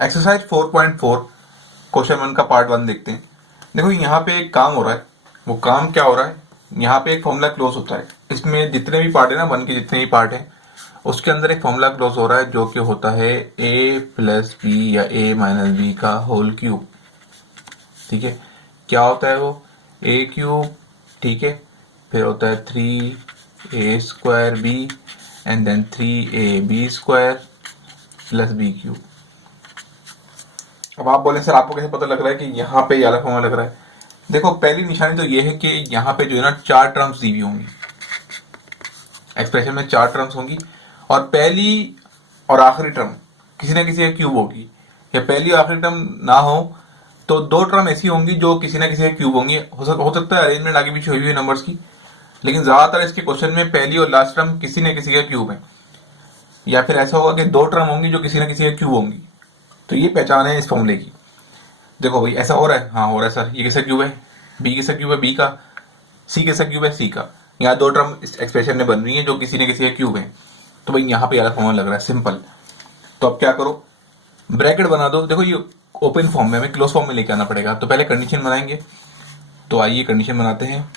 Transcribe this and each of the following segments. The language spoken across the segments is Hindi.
एक्सरसाइज 4.4 क्वेश्चन 1 का पार्ट 1 देखते हैं। देखो यहाँ पे एक काम हो रहा है, वो काम क्या हो रहा है, यहाँ पे एक फॉर्मूला क्लोज होता है। इसमें जितने भी पार्ट है ना, 1 के जितने भी पार्ट है उसके अंदर एक फॉर्मूला क्लोज हो रहा है जो कि होता है a प्लस बी या a माइनस बी का होल क्यूब। ठीक है, क्या होता है वो, a क्यूब, ठीक है, फिर होता है 3a square b and then 3ab square plus b cube. अब आप बोले सर आपको कैसे पता लग रहा है कि यहाँ पे ये वाला फॉर्मूला लग रहा है। देखो पहली निशानी तो ये है कि यहाँ पे जो है ना 4 टर्म्स दी हुई होंगी, एक्सप्रेशन में 4 टर्म्स होंगी और पहली और आखिरी टर्म किसी ना किसी का क्यूब होगी, या पहली और आखिरी टर्म ना हो तो 2 टर्म ऐसी होंगी जो किसी ना किसी का क्यूब होंगी। हो सकता है अरेंजमेंट आगे पीछे हुई हुई नंबर्स की, लेकिन ज्यादातर इसके क्वेश्चन में पहली और लास्ट टर्म किसी न किसी का क्यूब है, या फिर ऐसा होगा कि 2 टर्म होंगी जो किसी न किसी का क्यूब होंगी। तो ये पहचान है इस फॉर्मूले की। देखो भाई ऐसा हो रहा है, हाँ हो रहा है सर, ये किसका क्यूब है, बी किसका क्यूब है, बी का, सी किसका क्यूब है, सी का। यहाँ 2 टर्म इस एक्सप्रेशन में बन रही है जो किसी न किसी का क्यूब है, तो भाई यहाँ पे वाला फॉर्मूला लग रहा है सिंपल। तो अब क्या करो, ब्रैकेट बना दो। देखो ये ओपन फॉर्म में, हमें क्लोज फॉर्म में लेके आना पड़ेगा, तो पहले कंडीशन बनाएंगे। तो आइए कंडीशन बनाते हैं।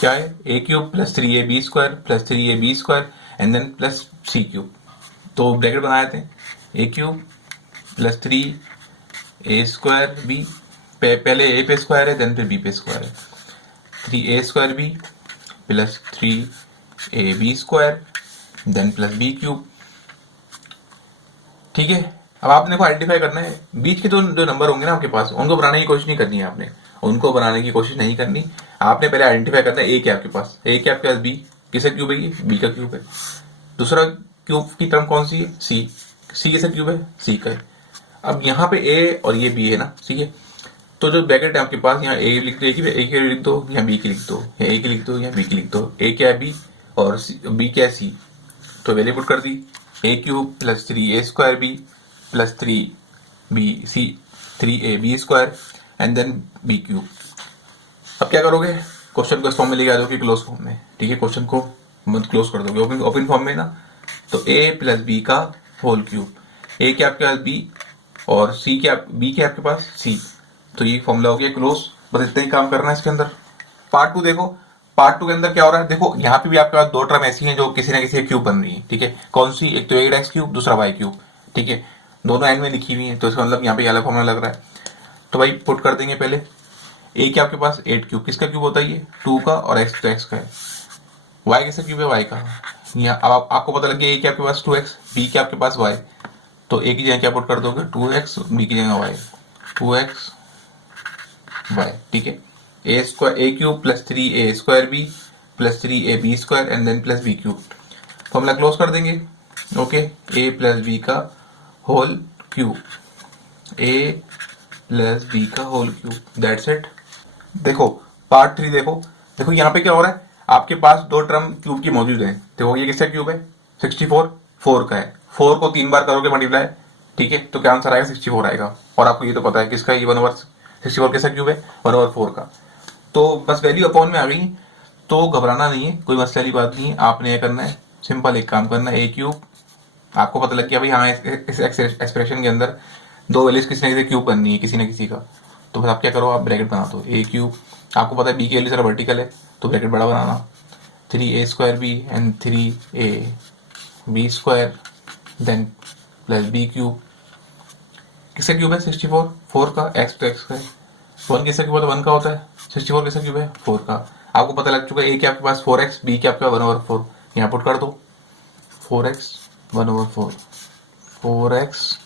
क्या है, a cube plus 3ab square plus 3ab square and then plus c cube. तो ब्रैकेट बनाए थे, a cube plus 3a square b, पहले ए पे स्क्वायर है देन फिर बी पे स्क्वायर है, 3a square B plus 3ab square then plus B cube. ठीक है, अब आपने को आइडेंटिफाई करना है बीच के जो नंबर होंगे ना आपके पास, उनको बनाने की कोशिश नहीं करनी है आपने, उनको बनाने की कोशिश नहीं करनी। आपने पहले आइडेंटिफाई करना है ए क्या आपके पास, ए क्या आपके पास, बी किसका क्यूब है, बी का क्यूब है। दूसरा क्यूब की टर्म कौन सी है, सी, सी किसका क्यूब है, सी का है। अब यहाँ पे ए और ये बी है ना, ठीक है, तो जो ब्रैकेट है आपके पास, यहाँ ए लिख दो, ए की लिख दो, यहाँ बी की लिख दो, या ए की लिख दो, यहाँ बी की लिख दो। ए क्या है, बी, और बी क्या है, सी। तो वैल्यू पुट कर दी, a cube plus 3a square B plus 3ab square and then b cube. अब क्या करोगे, क्वेश्चन को इस फॉर्म में लेके आ जाओगे क्लोज फॉर्म में। ठीक है, क्वेश्चन को मत क्लोज कर दोगे ओपन फॉर्म में ना। तो a प्लस बी का होल क्यूब, ए क्या आपके पास, बी, और सी क्या, बी क्या आपके पास, सी। तो ये फॉर्मूला हो गया क्लोज। बस इतना ही काम करना है इसके अंदर। पार्ट 2 देखो, पार्ट 2 के अंदर क्या हो रहा है। देखो यहाँ पे भी आपके पास 2 टर्म ऐसी हैं जो किसी ना किसी क्यूब बन रही है। ठीक है, कौन सी, एक तो 8x क्यूब, दूसरा y क्यूब। ठीक है, दोनों एंड में लिखी हुई है, तो इसका मतलब यहाँ पे अलग फॉर्मूला लग रहा है। तो भाई पुट कर देंगे पहले, ए क्या आपके पास 8 क्यूब, किसका क्यूब होता है ये, 2 का, और x तो x का है। y किसका क्यूब है, y का। यहाँ अब आपको पता लग गया ए क्या आपके पास 2x, बी क्या आपके पास y। तो ए की जगह क्या पुट कर दोगे, 2x, बी की जगह y, 2x y। ठीक है, a square, a cube plus 3a square B plus 3ab square and then plus B cube. Formula close कर देंगे। ओके, ए प्लस बी का होल क्यूब, ए प्लस बी का होल क्यूब, दैट्स इट। देखो पार्ट 3 देखो, देखो यहाँ पे क्या हो रहा है, आपके पास 2 टर्म क्यूब की मौजूद है। देखो ये किसका क्यूब है, 64, 4 का है। 4 को 3 बार करोगे मल्टीप्लाई, ठीक है, तो क्या आंसर आएगा, 64 आएगा। और आपको ये तो पता है किसका, ये 1/64 किसका क्यूब है, 1/4 का। तो बस वैल्यू अपॉन में आ गई, तो घबराना नहीं है, कोई मसले वाली बात नहीं है। आपने ये करना है, सिंपल एक काम करना है, ए क्यूब, आपको पता लग गया भाई हाँ इस एक्सप्रेशन के अंदर 2 वैल्यूज किसी न किसी क्यूब बननी है, किसी न किसी का। तो बस आप क्या करो, आप ब्रैकेट बना दो, ए क्यूब, आपको पता है बी की वैल्यू सारा वर्टिकल है, तो ब्रैकेट बड़ा बनाना, 3a square B and 3ab square then plus B cube. किसका क्यूब है, 64, 4 का, एक्स तो एक्स का है। 1 किसका क्यूब होता है, 1 का होता है, 64 किसका क्यूब है, 4 का। आपको पता लग चुका है ए क्या आपके पास 4x, बी क्या आपका 1/4, यहाँ पुट कर दो, 4x 1/4, 4x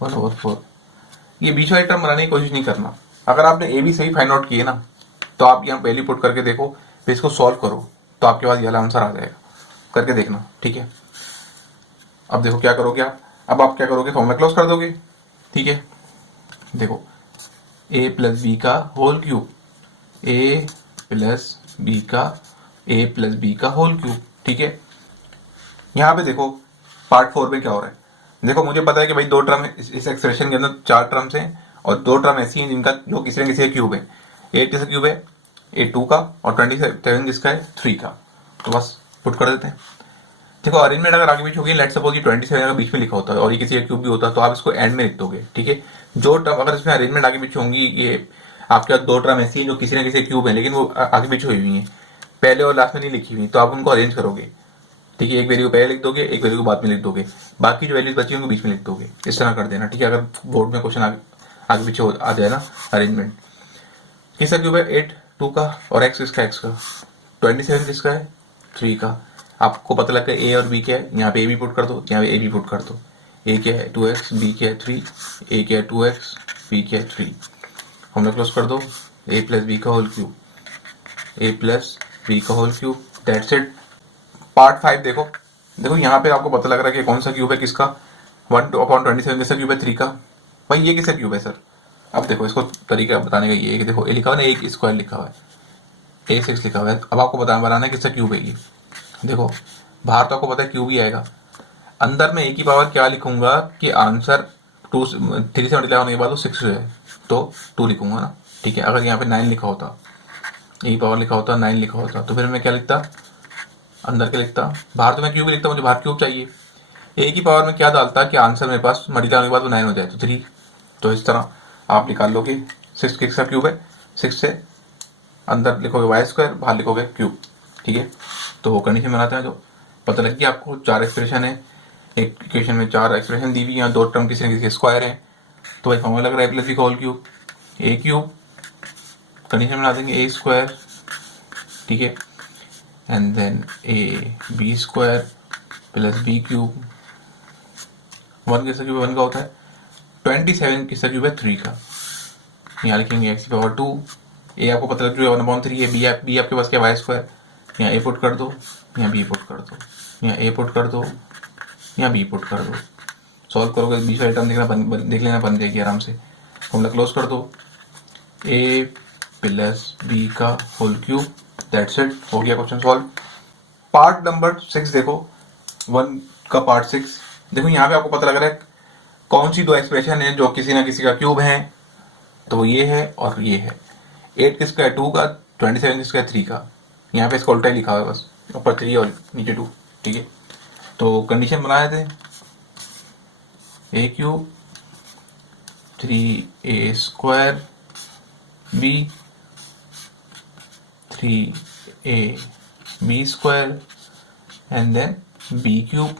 1/4। ये बीच वाली टर्म बनाने की कोशिश नहीं करना। अगर आपने ए बी सही फाइंड आउट किए ना, तो आप यहाँ पहली पुट करके देखो, फिर इसको सॉल्व करो, तो आपके पास ये वाला आंसर आ जाएगा, करके देखना। ठीक है, अब देखो क्या करोगे आप, अब आप क्या करोगे, फॉर्मूला क्लोज कर दोगे। ठीक है, देखो ए प्लस बी का होल क्यूब, ए प्लस बी का होल क्यूब। ठीक है, यहाँ पे देखो पार्ट 4 में क्या हो रहा है। देखो मुझे पता है कि भाई 2 टर्म इस एक्सप्रेशन के अंदर 4 टर्म्स हैं, और 2 टर्म ऐसी हैं जिनका जो किसी न किसी का क्यूब है। 8 किसका क्यूब है, 8 2 का, और 27 किसका है, 3 का। तो बस पुट कर देते हैं। देखो अरेंजमेंट अगर आगे पीछे होगी, लेट्स सपोज ये 27 अगर बीच में लिखा होता है और ये किसी का क्यूब भी होता तो आप इसको एंड में लिख दोगे, ठीक है। जो टर्म अगर इसमें अरेंजमेंट आगे पीछे होंगी, ये आपके पास दो टर्म ऐसी हैं जो किसी ना किसी क्यूब है लेकिन वो आगे पीछे हुई हुई हैं, पहले और लास्ट में नहीं लिखी हुई, तो आप उनको अरेंज करोगे, ठीक है। एक वैल्यू को पहले लिख दोगे, एक वैल्यू को बाद में लिख दोगे, बाकी जो वैल्यूज बची होंगी बीच में लिख दोगे, इस तरह कर देना, ठीक है। अगर बोर्ड में क्वेश्चन आगे पीछे आ जाए ना अरेंजमेंट। किसका क्यूब है 8 2 का, और एक्स किसका एक्स का, 27 किसका है 3 का। आपको पता लग गया ए और बी क्या है, यहाँ पे ए भी पुट कर दो, यहाँ पे ए भी पुट कर दो। ए क्या है 2x, बी क्या है 3, ए क्या है 2x, बी क्या है 3। हम लोग क्लोज कर दो, ए प्लस बी का होल क्यूब, ए प्लस बी का whole cube, that's it. Part 5 देखो, देखो यहाँ पे आपको पता लग रहा है कि कौन सा क्यूब है किसका, 1/27 किसका क्यूब है 3 का। भाई ये किसका क्यूब है सर, अब देखो इसको तरीका बताने का ये है कि देखो ए लिखा हुआ है ना, एक स्क्वायर लिखा हुआ है, A6 लिखा हुआ है, अब आपको बनाना है किसका क्यूब है ये। देखो बाहर तो आपको पता है क्यूब ही आएगा, अंदर में ए की पावर क्या लिखूंगा कि आंसर 3 से मल्टीप्लाई होने के बाद वो 6 है तो 2 लिखूंगा ना, ठीक है। अगर यहाँ पे 9 लिखा होता, ए की पावर लिखा होता, 9 लिखा होता, तो फिर मैं क्या लिखता, अंदर क्या लिखता, बाहर तो मैं क्यूब ही लिखता, मुझे बाहर क्यूब चाहिए। ए की पावर में क्या डालता कि आंसर मेरे पास मल्टीप्लाई होने के बाद वो 9 हो जाए तो 3। तो इस तरह आप निकाल लोगे 6 किसका क्यूब है, 6 से अंदर लिखोगे वाई स्क्वायर, बाहर लिखोगे क्यूब, ठीक है। तो वो कंडीशन बनाते हैं, जो पता लग गया आपको 4 एक्सप्रेशन है, एक इक्वेशन में 4 एक्सप्रेशन दी हुई, यहाँ 2 टर्म किसी न किसी स्क्वायर है, तो भाई फॉर्मूला लग रहा है प्लस बी का whole cube, A cube condition बना देंगे ए स्क्वायर, ठीक है, and then A B square plus B cube. 1 किसका क्यूब 1 का होता है, 27 किसका क्यूब है 3 का, यहाँ लिखेंगे एक्स की पावर 2, ए आपको पता लग जो है 1/3 है, बी आपके पास क्या वाई स्क्वायर, यहाँ ए पुट कर दो, यहाँ बी पुट कर दो, यहाँ ए पुट कर दो, यहाँ बी पुट कर दो। सॉल्व करोगे बीच वाली टर्म देख लेना बन जाएगी आराम से। फॉर्मूला क्लोज कर दो, ए प्लस बी का होल क्यूब, दैट्स इट, हो गया क्वेश्चन सॉल्व। पार्ट नंबर 6 देखो, 1 का पार्ट 6 देखो, यहाँ पे आपको पता लग रहा है कौन सी 2 एक्सप्रेशन है जो किसी ना किसी का क्यूब है, तो ये है और ये है। 8 किसका है 2 का, 27 किसका है 3 का, यहाँ पे इसका उल्टा ही लिखा हुआ है बस, ऊपर 3 और नीचे 2, ठीक है। तो कंडीशन बनाए थे a cube 3a square b 3ab square and then b cube.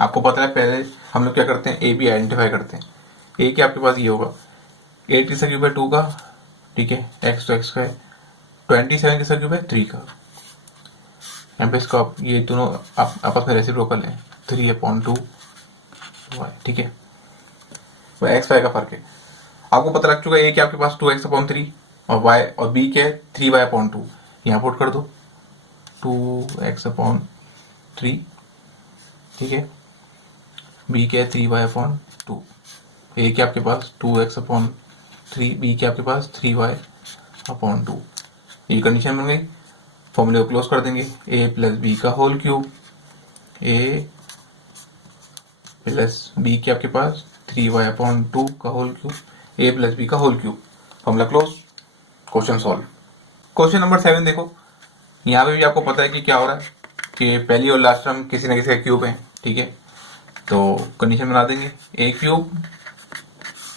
आपको पता है पहले हम लोग क्या करते हैं, ए बी आइडेंटिफाई करते हैं। ए के आपके पास ये होगा 8 किसका क्यूब है 2 का, ठीक है, एक्स तो एक्स का है, 27 किसका क्यूब है 3 का, यहाँ पे इसका ये दोनों आपस में रेसिप्रोकल है, 3/2 y, ठीक है, वो एक्स वाई का फर्क है। आपको पता लग चुका है ए कि आपके पास 2x/3 और y और b के 3y/2, यहाँ पुट कर दो 2x/3, ठीक है, b के 3y/2, ए के आपके पास 2x/3, b के आपके पास 3y/2। ये कंडीशन बन गई, फॉर्मूले को क्लोज कर देंगे, ए प्लस बी का होल क्यूब, ए प्लस बी के आपके पास 3y/2 का होल क्यूब, ए प्लस बी का whole cube, formula close, question solve. Question number 7 देखो, यहाँ पे भी आपको पता है कि क्या हो रहा है कि पहली और लास्ट टर्म किसी न किसी का क्यूब है, ठीक है। तो कंडीशन बना देंगे a cube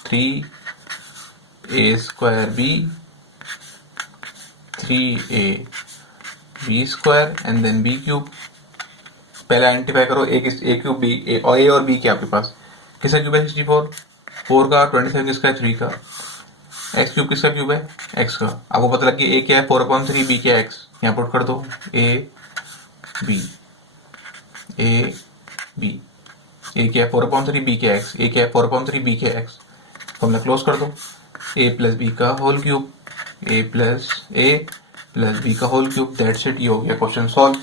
3a square b 3ab square and then b cube. पहले आइडेंटिफाई करो ए क्यूब बी, ए और बी के आपके पास किसका क्यूब है 64, 4 का, 27 किसका है 3 का, एक्स क्यूब किसका क्यूब है एक्स का। आपको पता लग गया ए क्या है 4/3, बी क्या है एक्स, यहाँ पुट कर दो ए बी ए क्या है 4/3, बी क्या है एक्स, ए क्या है 4/3, बी क्या है एक्स, तो हमने क्लोज कर दो, ए प्लस बी का होल क्यूब, ए प्लस बी का होल क्यूब, दैट्स इट, ये हो गया क्वेश्चन सॉल्व।